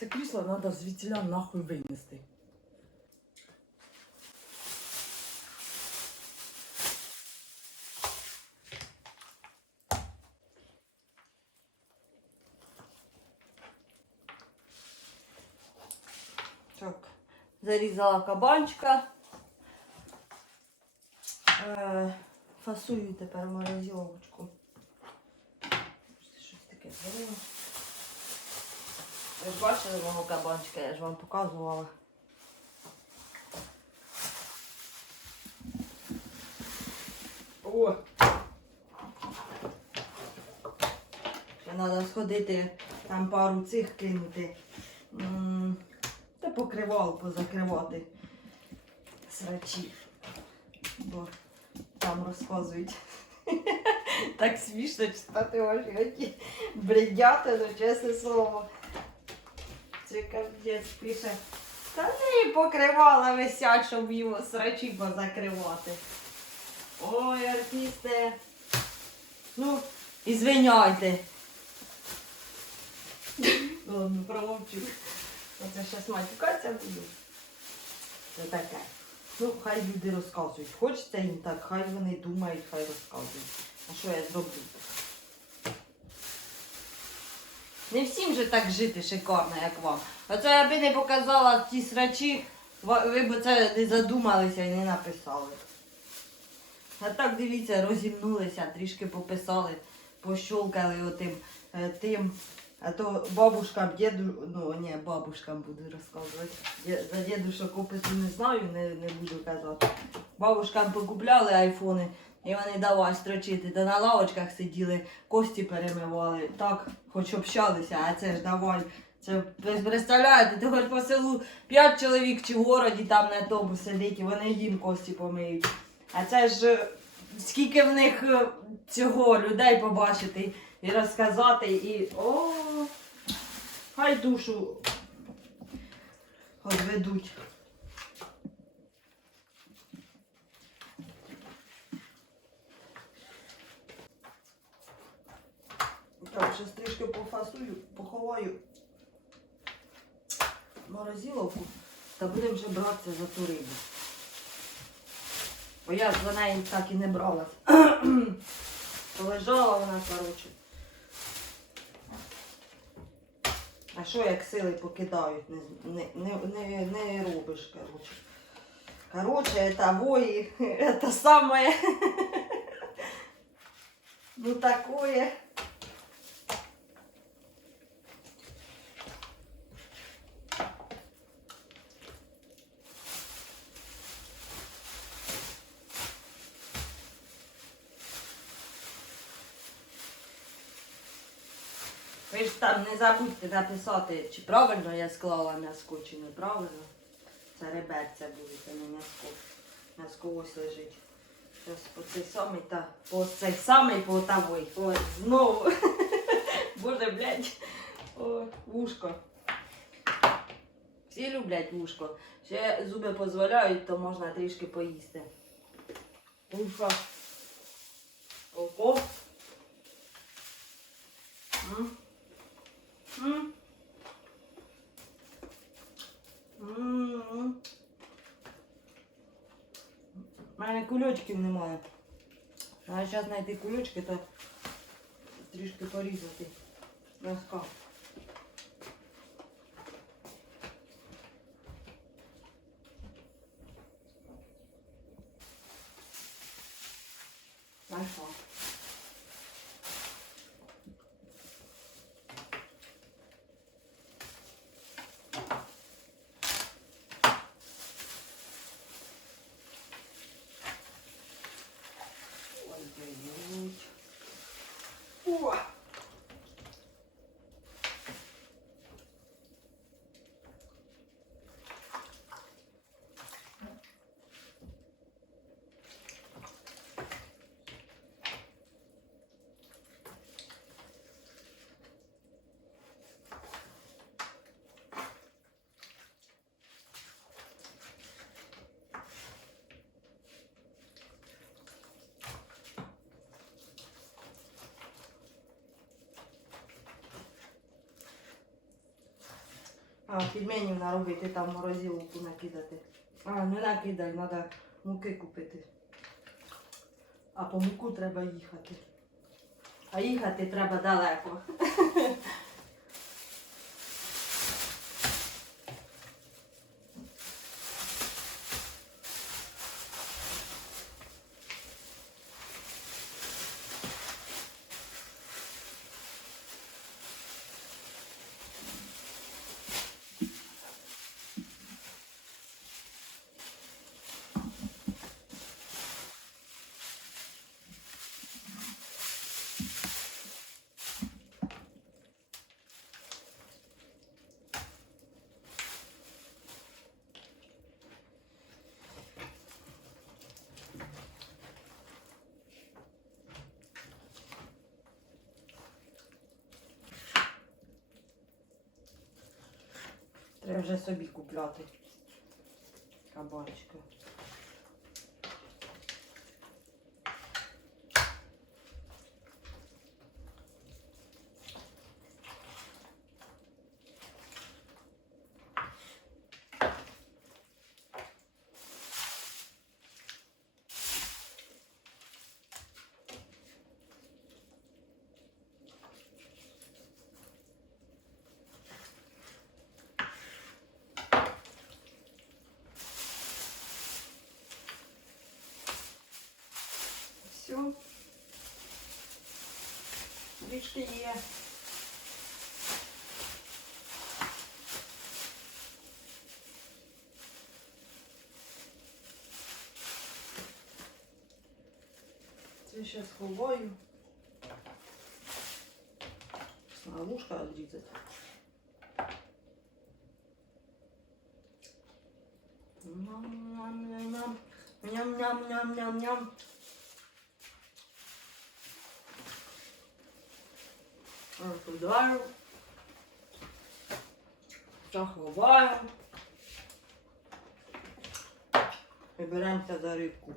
Це крісло треба звідтіля нахуй винести. Так, зарізала кабанчика. Е, фасую тепер морозиловочку. Щось таке зробила. Ви ж бачили мого кабанчика, я ж вам показувала. О! Ще треба сходити, там пару цих кинути. Та покривал позакривати срачі. Бо там розказують. Так смішно читати ваші оті бредяти, ну чесне слово. Це капець пише. Та не покривала висять, щоб його срачі позакривати. Ой, артисти. Ну, ізвиняйте. Ладно, промовчу. Оце зараз матюкатися буду. Це таке. Ну, хай люди розказують. Хочеться їм так, хай вони думають, хай розказують. А що я зроблю? Не всім же так жити шикарно, як вам. Оце я би не показала ті срачі, ви б це не задумалися і не написали. А так дивіться, розімнулися, трішки пописали, пощолкали отим е, тим. А то бабушкам, діду, ну ні, бабушкам буду розказувати. Дє- За дідушок опису не знаю, не, не буду казати. Бабушкам покупляли айфони, і вони давай строчити. Та на лавочках сиділи, кості перемивали. Так, хоч общалися, а це ж давай. Це ви представляєте, тепер по селу п'ять чоловік чи в городі там на тому сидить, і вони їм кості помиють. А це ж е, скільки в них е, цього людей побачити і розказати, і о, хай душу одведуть. Так, зараз трішки пофасую, поховаю морозиловку та будемо вже братися за ту рибу. Бо я за нею так і не бралась. Полежала вона, коротше. А що як сили покидають, не, не, не, не, робиш, коротше. Коротше, это вої, это самое. Ну такое. Ви ж там не забудьте написати, чи правильно я склала м'язко, чи неправильно. Це реберця буде, це не м'язко. М'язко ось лежить. Зараз по цей самий та по цей самий по тавой. Ой, знову. Боже, блядь. Ой, вушко. Всі люблять вушко. Ще зуби дозволяють, то можна трішки поїсти. Вушко. Ого. М. У мене кульочків немає. Треба зараз знайти кульочки та трішки порізати м'язка. Знайшла. Ой-ой-ой. О! А, пельменів наробити там морозилку накидати. А, не накидай, треба муки купити. А по муку треба їхати. А їхати треба далеко. Вже собі купляти. Кабанчика. Все. Трішки є. Це ще сховаю. А вушка відрізати. Ням-ням-ням-ням. Ням-ням-ням-ням-ням. Розкладаю. Заховаю. І беремося за рибку.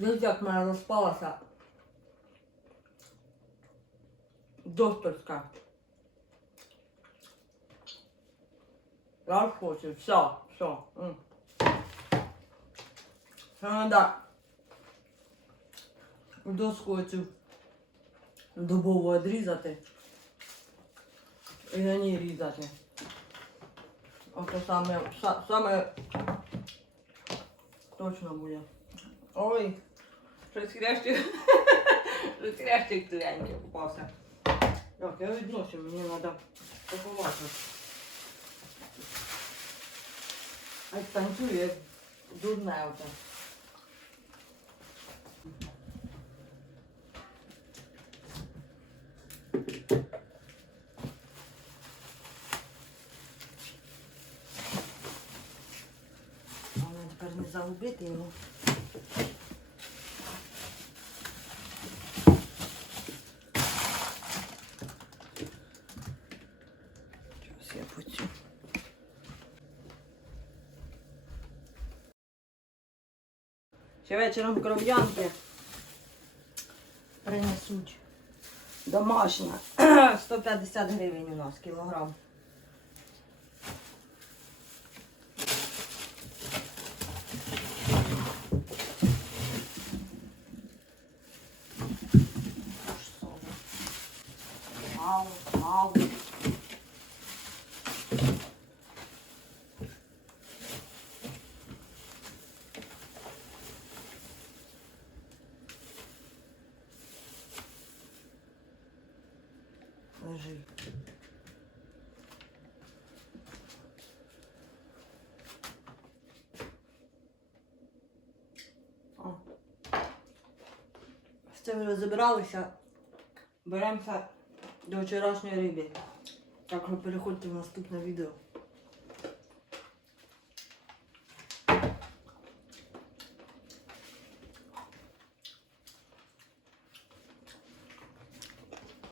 Як в мене розпалася докторська. Я хочу, все, все. Це треба доску цю дубову відрізати і на ній різати. Ото саме, саме точно буде. Ой, щось хрящик, щось хрящик туянький попався. Так, я відношу, мені треба поховати. А танцює дурне оце. Але тепер не загубити його. Зараз я поцю. Ще вечором кров'янки принесуть. Домашня. 150 гривень у нас кілограм. Мало, мало. О. З цим розібралися. Беремося до вчорашньої риби. Так що переходьте в наступне відео.